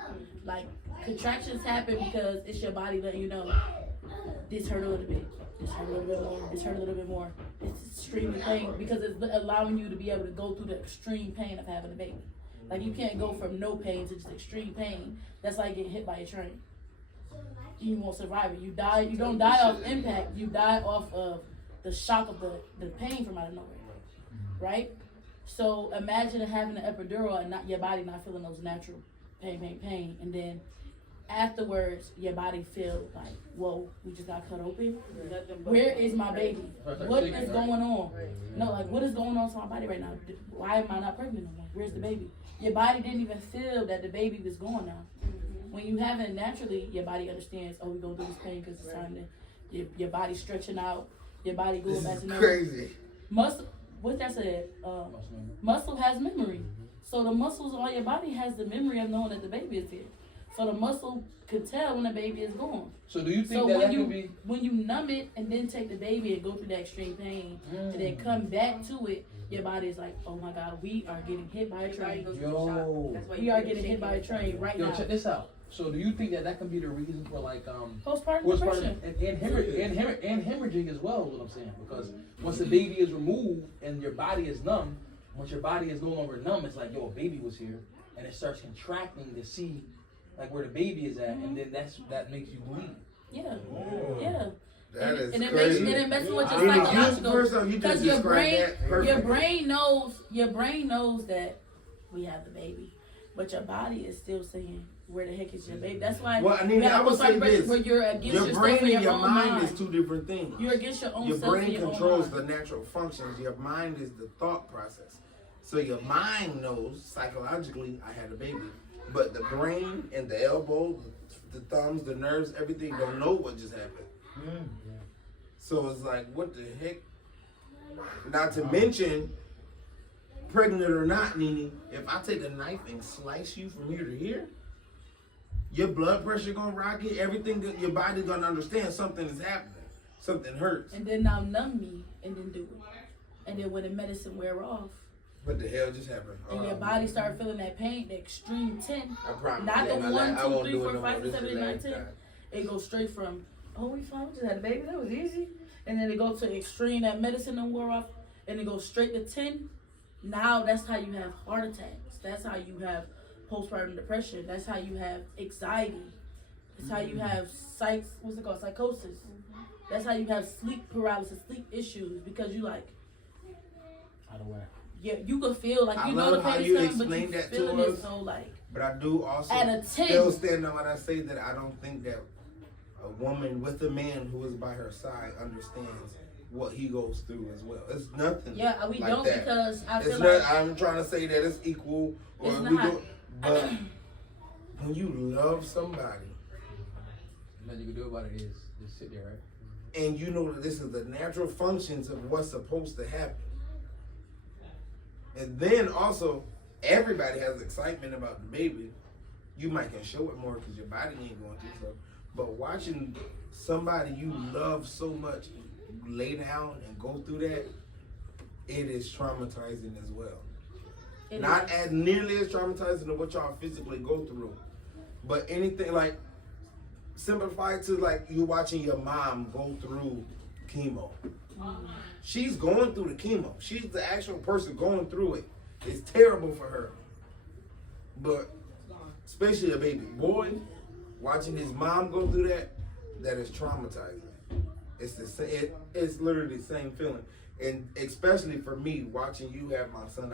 Like, contractions happen because it's your body letting you know, this hurt a little bit, this hurt a little bit more, this hurt a little bit more. It's extremely pain because it's allowing you to be able to go through the extreme pain of having a baby. Like, you can't go from no pain to just extreme pain. That's like getting hit by a train. you won't survive it. You die. You don't die off impact. You die off of the shock of the pain from out of nowhere, right? So imagine having an epidural and not your body not feeling those natural pain, and then afterwards your body feel like, whoa, we just got cut open. Where is my baby? What is going on? No, like what is going on to my body right now? Why am I not pregnant no more? Where's the baby? Your body didn't even feel that the baby was gone now. When you have it naturally, your body understands, oh, we're going through this pain because it's time to, your body stretching out, your body going back to normal. Crazy. Muscle, what that said, muscle has memory. So the muscles on your body has the memory of knowing that the baby is here. So the muscle could tell when the baby is gone. So do you think when you numb it and then take the baby and go through that extreme pain and then come back to it, your body is like, oh my God, we are getting hit by a train. We are getting hit by a train right now. Check this out. So do you think that can be the reason for like postpartum depression and hemorrhaging as well? Is what I'm saying, because once the baby is removed and your body is numb, once your body is no longer numb, it's like, yo, a baby was here, and it starts contracting to see like where the baby is at, and then that makes you bleed. Yeah, yeah. That is and crazy. It messes with your psychological, because your brain knows that we have the baby, but your body is still saying, where the heck is your baby? That's why. Well, I would say this: where you're against your brain and your mind is two different things. You're against your own your self. Brain and your controls own mind. the natural functions. Your mind is the thought process. So your mind knows psychologically, I had a baby, but the brain and the elbow, the thumbs, the nerves, everything don't know what just happened. So it's like, what the heck? Not to mention, pregnant or not, Nene, if I take a knife and slice you from here to here, your blood pressure gonna rocket. Everything that your body gonna understand something is happening. Something hurts. And then now numb me and then do it. And then when the medicine wear off, what the hell just happened? And your body start feeling that pain, the extreme 10. I promise. Not the 1, 2, 3, 4, 5, 6, 7, 8, 9, 10. Time. It goes straight from, oh, we fine, we just had a baby, that was easy. And then it goes to extreme, that medicine don't wear off, and it goes straight to 10. Now that's how you have heart attacks. That's how you have postpartum depression. That's how you have anxiety. That's how you have psychosis. That's how you have sleep paralysis, sleep issues, because you like, out of whack. Yeah, you could feel like you know the pain is coming, but you feeling it so like. But I do also at a 10. Still stand on when I say that I don't think that a woman with a man who is by her side understands what he goes through as well. It's nothing. Yeah, we like don't that. Because I feel not, like I'm trying to say that it's equal or it's we not. do, but when you love somebody, nothing you can do about it is just sit there, right? And you know that this is the natural functions of what's supposed to happen. And then also, everybody has excitement about the baby. You might can show it more because your body ain't going through stuff. But watching somebody you love so much lay down and go through that, it is traumatizing as well. Not as nearly as traumatizing to what y'all physically go through. But anything like, simplify to like you watching your mom go through chemo. She's going through the chemo. She's the actual person going through it. It's terrible for her. But especially a baby boy, watching his mom go through that is traumatizing. It's literally the same feeling. And especially for me, watching you have my son,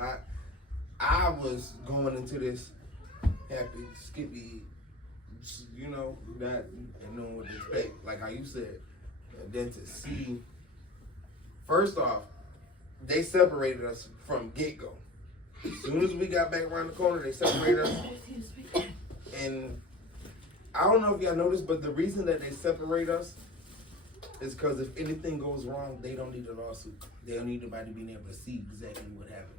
I was going into this happy, skippy, you know, not knowing what to expect, like how you said. And then to see, first off, they separated us from get-go. As soon as we got back around the corner, they separated us. And I don't know if y'all noticed, but the reason that they separate us is because if anything goes wrong, they don't need a lawsuit. They don't need nobody being able to see exactly what happened.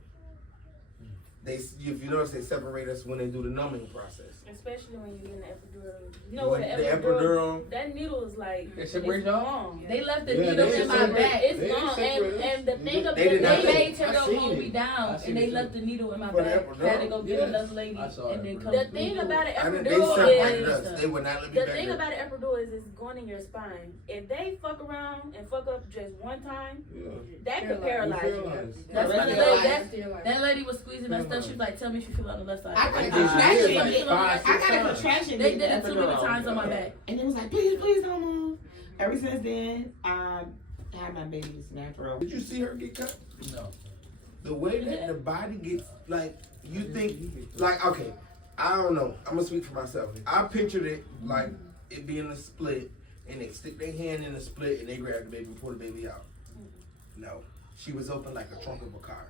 If you notice, they separate us when they do the numbing process. Especially when you're getting the epidural. You know what the the epidural? That needle is like. They separate y'all? Long. They left the needle in my back. It's long, and the thing about They did not made to go hold me down, and they left the needle in my back. Had to go get another lady, and then come. The thing about an They epidural separated is us. They would not let me the back thing there. about an epidural is it's going in your spine. If they fuck around and fuck up just one time, that could paralyze you. That's why that lady was squeezing us stuff. She was like, tell me if you feel it on the left side. I got a They contraction. did it like 5, 6 I got a times. contraction. They did it too many times on my back. And it was like, please, please don't move. Ever since then, I had my babies natural. Did you see her get cut? No. The way that the body gets, like, you think, like, okay, I don't know. I'm gonna speak for myself. I pictured it like it being a split, and they stick their hand in the split, and they grab the baby and pull the baby out. No, she was open like a trunk of a car.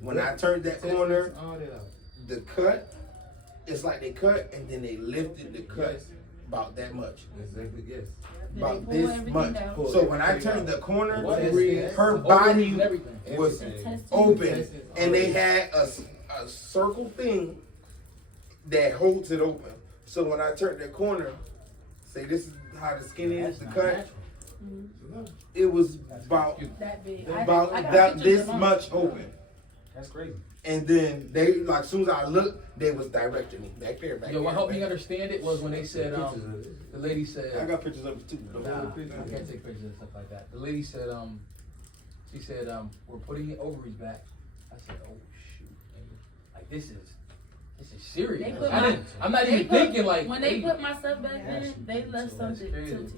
When I turned that corner, the cut, it's like they cut, and then they lifted the cut about that much. Exactly, yes. About pull this everything much. down. So when I turned the corner, What? her body and everything. was Everything. open, and they had a circle thing that holds it open. So when I turned the corner, say this is how the skin is, the cut, it was about That big. about I got that pictures this of mine. much open. That's crazy. And then they, like, as soon as I looked, they was directing me back there, back Yo, what there. helped me back understand it was when they said, the lady there. I said, got pictures of it too. nah, I can't take pictures and stuff like that. The lady said, she said, we're putting the ovaries back. I said, oh shoot, nigga. Like this is serious. They put I'm not They even put- thinking like when they hey, put my stuff back That's in, they left mental. something That's crazy. tilted.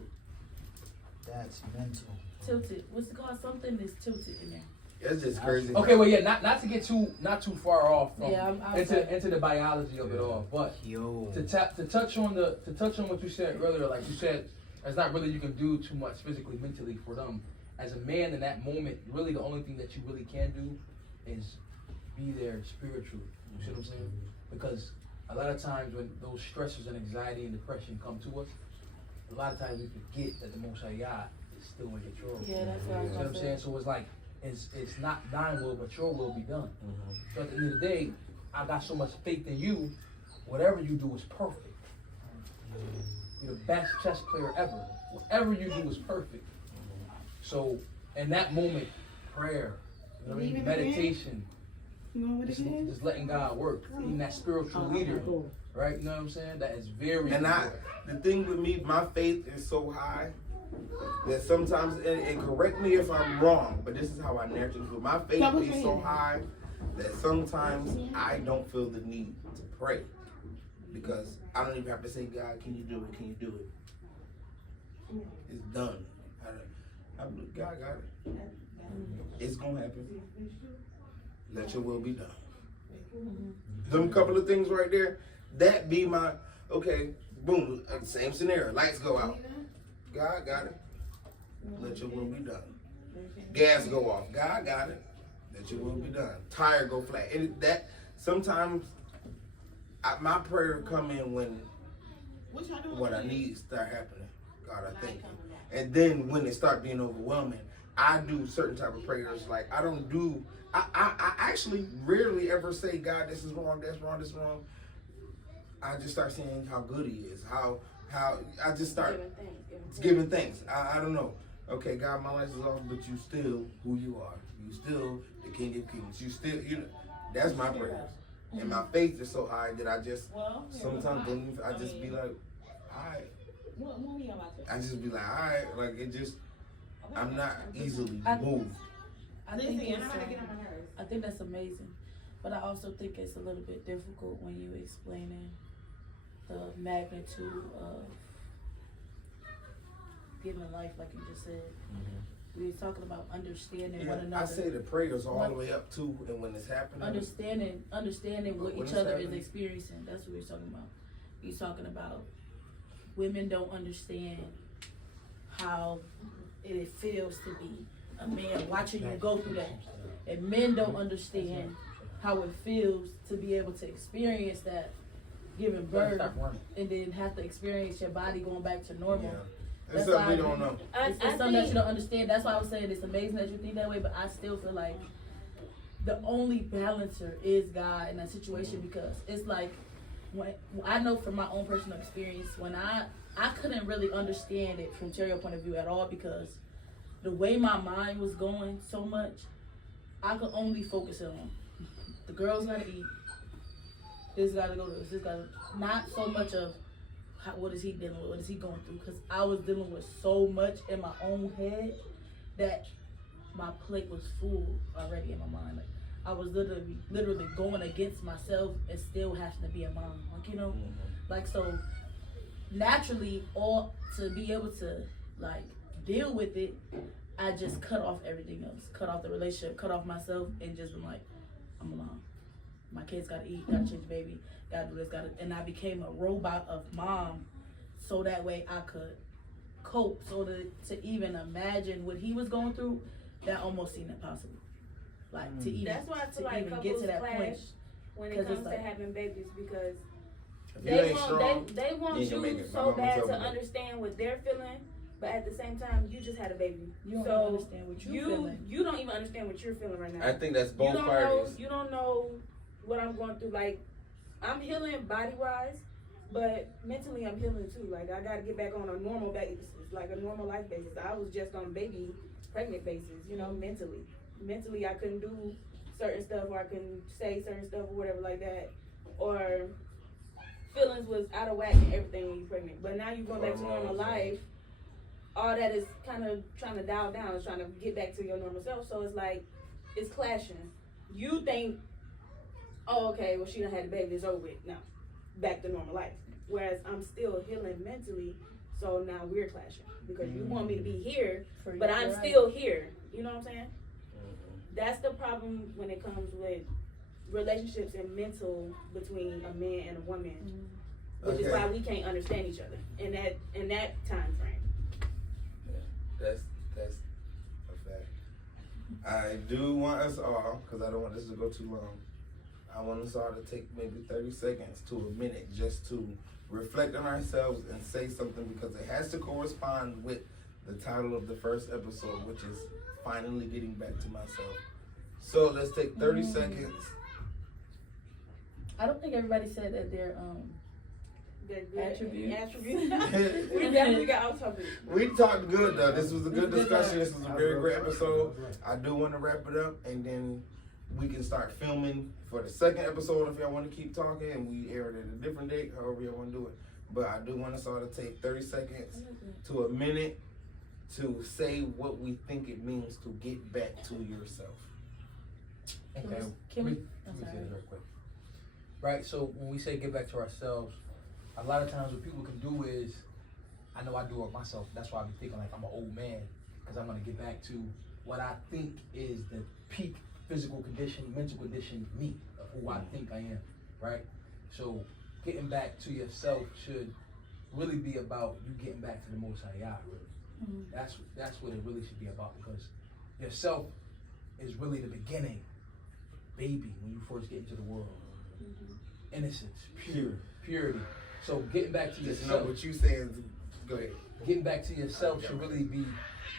That's mental. Tilted. What's it called? Something is tilted in there. That's just crazy. Okay, well, yeah, not to get not too far off from Yeah, I'm into the biology of it all, but to touch on what you said earlier, like you said, there's not really you can do too much physically, mentally for them. As a man in that moment, really the only thing that you really can do is be there spiritually. You see what I'm saying? Because a lot of times when those stressors and anxiety and depression come to us, a lot of times we forget that the Most High God is still in control. Yeah, that's what I was You know what I'm gonna saying? say. So it's like it's not thine will, but your will be done. So at the end of the day, I got so much faith in you. Whatever you do is perfect. You're the best chess player ever. Whatever you do is perfect. So in that moment, prayer, you know what I mean? Meditation, You know what it is? just letting God work. Being that spiritual leader, right? You know what I'm saying? That is very And important. the thing with me, my faith is so high that sometimes, and correct me if I'm wrong, but this is how I naturally feel. My faith is so high that sometimes I don't feel the need to pray because I don't even have to say, God, can you do it? Can you do it? It's done. God got it. It's gonna happen. Let your will be done. Them couple of things right there, that be my, okay, boom, same scenario. Lights go out. God got it. Let your will be done. Gas go off. God got it. Let your will be done. Tire go flat. And that sometimes my prayer come in when what I need start happening. God, I thank you. And then when it start being overwhelming, I do certain type of prayers. Like I actually rarely ever say, God, this is wrong, that's wrong, this is wrong. I just start saying how good he is, how I just start giving thanks. I don't know. Okay, God, my life is off, but you still who you are. You still the King of Kings. You still, that's my prayers. And my faith is so high that I just sometimes believe. I just be like, all right. I just be like, all right. Like it just, I'm not easily moved. I think that's amazing, but I also think it's a little bit difficult when you explaining the magnitude of giving life, like you just said. We were talking about understanding one another. I say the prayers all the way up to, and when it's happening, understanding what when each it's other is happening. experiencing. That's what we're talking about. He's talking about women don't understand how it feels to be a man watching you go through that, and men don't understand how it feels to be able to experience that, giving birth, and then have to experience your body going back to normal. Yeah. It's something we don't know. It's something that you don't understand. That's why I was saying it's amazing that you think that way, but I still feel like the only balancer is God in that situation, because it's like, when I know from my own personal experience, when I couldn't really understand it from Terry's point of view at all, because the way my mind was going so much, I could only focus on the girls gotta eat, this gotta go to this gotta, not so much of what is he dealing with, what is he going through, because I was dealing with so much in my own head that my plate was full already in my mind. Like, I was literally going against myself and still having to be a mom. Like, you know, like, so naturally, all to be able to like deal with it, I just cut off everything else, cut off the relationship, cut off myself, and just been like, I'm a mom. My kids gotta eat, gotta change the baby, gotta do this, and I became a robot of mom, so that way I could cope. So to even imagine what he was going through, that almost seemed impossible. Like to even That's why I feel like even get to that couples point. clash when it 'Cause comes it's to like- having babies because If you they ain't want strong, they want you ain't gonna make you it. My so mama bad told to me that. understand what they're feeling, but at the same time you just had a baby. You don't so understand what you're feeling. you don't even understand what you're feeling right now. I think that's you both don't parties. know you don't know what I'm going through. Like I'm healing body wise, but mentally I'm healing too. Like I gotta get back on a normal basis, like a normal life basis. I was just on baby pregnant basis, you know, mentally. Mentally I couldn't do certain stuff, or I couldn't say certain stuff or whatever like that. Or feelings was out of whack and everything when you're pregnant. But now you're going back to normal life. All that is kind of trying to dial down, is trying to get back to your normal self. So it's like, it's clashing. You think, oh, okay, well, she done had a baby, it's over with. Now, back to normal life. Whereas I'm still healing mentally, so now we're clashing. Because you want me to be here, but I'm still here. You know what I'm saying? That's the problem when it comes with relationships and mental between a man and a woman, which is why we can't understand each other in that time frame. Yeah, that's a fact. I do want us all, because I don't want this to go too long, I want us all to take maybe 30 seconds to a minute just to reflect on ourselves and say something, because it has to correspond with the title of the first episode, which is finally getting back to myself. So let's take 30 seconds. I don't think everybody said that their attributes. We definitely got off topic. We talked good though. This was a good discussion. This was a very great episode. I do want to wrap it up, and then we can start filming for the second episode if y'all want to keep talking, and we air it at a different date, however y'all want to do it. But I do want us all to take 30 seconds to a minute to say what we think it means to get back to yourself. Okay. Can we? Let me say this real quick. Right, so when we say get back to ourselves, a lot of times what people can do is, I know I do it myself, that's why I be thinking like I'm an old man, because I'm going to get back to what I think is the peak physical condition, mental condition, me, of who I think I am, right? So getting back to yourself should really be about you getting back to the Most High Yah, really. That's what it really should be about, because yourself is really the beginning, baby, when you first get into the world. Innocence, purity. So getting back to Just yourself. know what you saying. Go ahead. Getting back to yourself should really be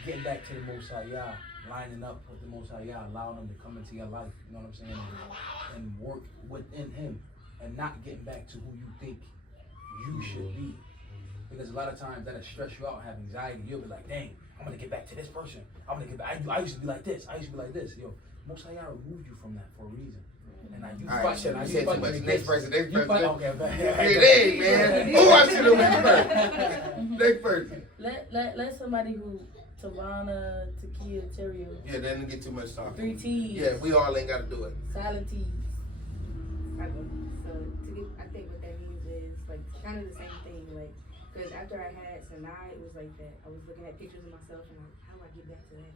getting back to the Most High Yah, lining up with the Most High Yah, allowing him to come into your life, you know what I'm saying, and work within him, and not getting back to who you think you should be. Because a lot of times that'll stress you out, have anxiety. You'll be like, dang, I'm gonna get back to this person. I'm gonna get back. I used to be like this. I used to be like this. Yo, Most High Yah removed you from that for a reason. And now you fight. Shut up. You You said fight too much. against- Next person. Next you person. fight- Okay, Hey, man. Who I should have went first? Next person. Let somebody who Tavana, Takia, Terrio. Yeah, that didn't get too much talking. 3 T's. Yeah, we all ain't got to do it. Silent T's. I go. So I think what that means is like kind of the same thing. Like, because after I had Sanai, it was like that. I was looking at pictures of myself and like, how do I get back to that?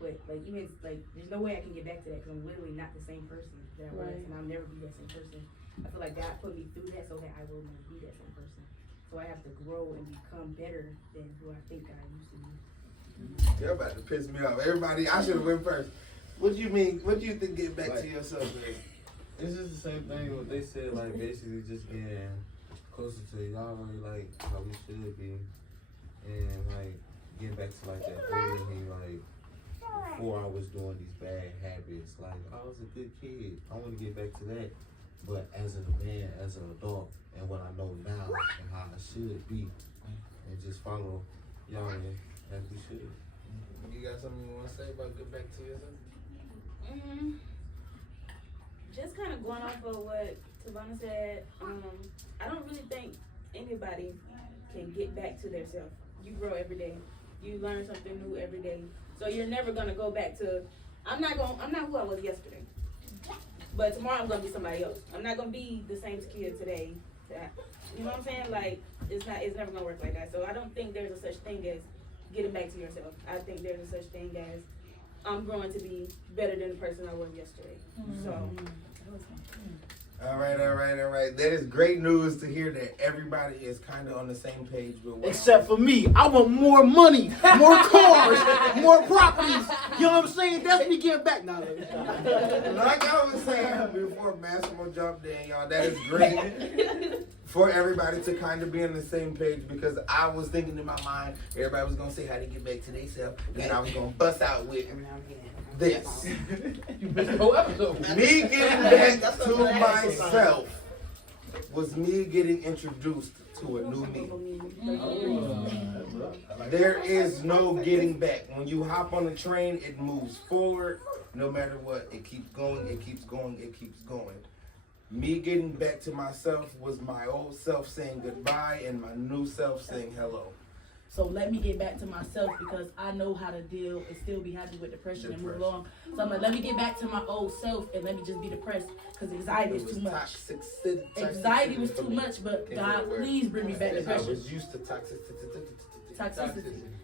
But like even like, there's no way I can get back to that because I'm literally not the same person that I was, Right. and I'll never be that same person. I feel like God put me through that so that I will never be that same person. So I have to grow and become better than who I think I used to be. You're about to piss me off. Everybody, I should have went first. What do you mean? What do you think getting back to yourself is? It's just the same thing what they said, like basically just getting closer to Yahweh, like how we should be, and like getting back to like that feeling, like before I was doing these bad habits, like I was a good kid. I want to get back to that, but as a man, as an adult, and what I know now and how I should be, and just follow Yahweh as we should. You got something you want to say about get back to yourself? Just kind of going off of what Tavana said, I don't really think anybody can get back to their self. You grow every day. You learn something new every day. So you're never gonna go back to. I'm not who I was yesterday. but tomorrow I'm gonna be somebody else. I'm not gonna be the same kid today. You know what I'm saying? Like, it's never gonna work like that. So I don't think there's a such thing as getting back to yourself. I think there's a such thing as I'm growing to be better than the person I was yesterday. So. All right. That is great news to hear that everybody is kind of on the same page with what Except for me. I want more money, more cars, more properties. You know what I'm saying? That's me getting back now. Like I was saying before Massimo jumped in, y'all, that is great for everybody to kind of be on the same page, because I was thinking in my mind, everybody was going to say how to get back to themselves, and then I was going to bust out with this. You missed the whole episode. Me getting back to myself was me getting introduced to a new me. There is no getting back. When you hop on the train, it moves forward. No matter what, it keeps going, it keeps going, it keeps going. Me getting back to myself was my old self saying goodbye and my new self saying hello. So let me get back to myself, because I know how to deal and still be happy with depression and move along. So I'm like, let me get back to my old self and let me just be depressed, because anxiety was too much. Anxiety was too much, but God, please bring me back to I depression. was used to toxicity.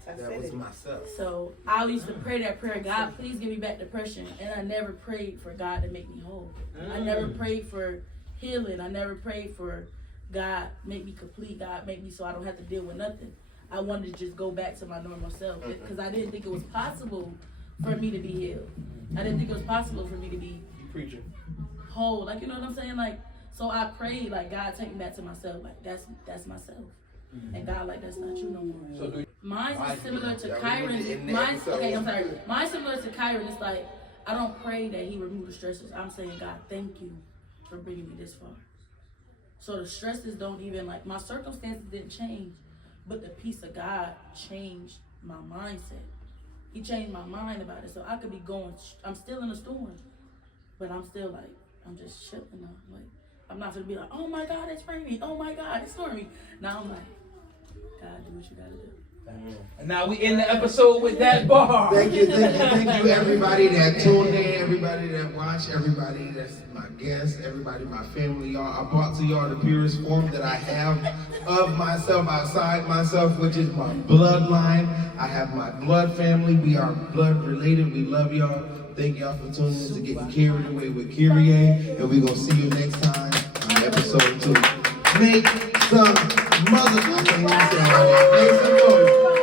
That was myself. So I used to pray that prayer, God, please give me back depression. And I never prayed for God to make me whole. I never prayed for healing. I never prayed for God, make me complete. God, make me so I don't have to deal with nothing. I wanted to just go back to my normal self, because I didn't think it was possible for me to be healed. I didn't think it was possible for me to be whole. Like, you know what I'm saying? Like, so I prayed, like, God, take me back to myself. Like, that's myself. And God, like, that's not you no more. So mine is similar to Kyron. Mine's similar to Kyron. It's like, I don't pray that he remove the stresses. I'm saying, God, thank you for bringing me this far. So the stresses don't even, like, my circumstances didn't change, but the peace of God changed my mindset. He changed my mind about it. So I could be going, I'm still in a storm, but I'm still like, I'm just chilling now. Like, I'm not gonna be like, oh my God, it's raining. Oh my God, it's stormy. Now I'm like, God, do what you gotta do. And now we end the episode with that bar. Thank you, everybody that tuned in, everybody that watched, everybody that's my guests, everybody, my family, y'all. I brought to y'all the purest form that I have of myself outside myself, which is my bloodline. I have my blood family. We are blood related. We love y'all. Thank y'all for tuning in to Getting Carried Away with keri'Aye, and we're gonna see you next time on episode 2. Make some motherfucking noise. Make some noise.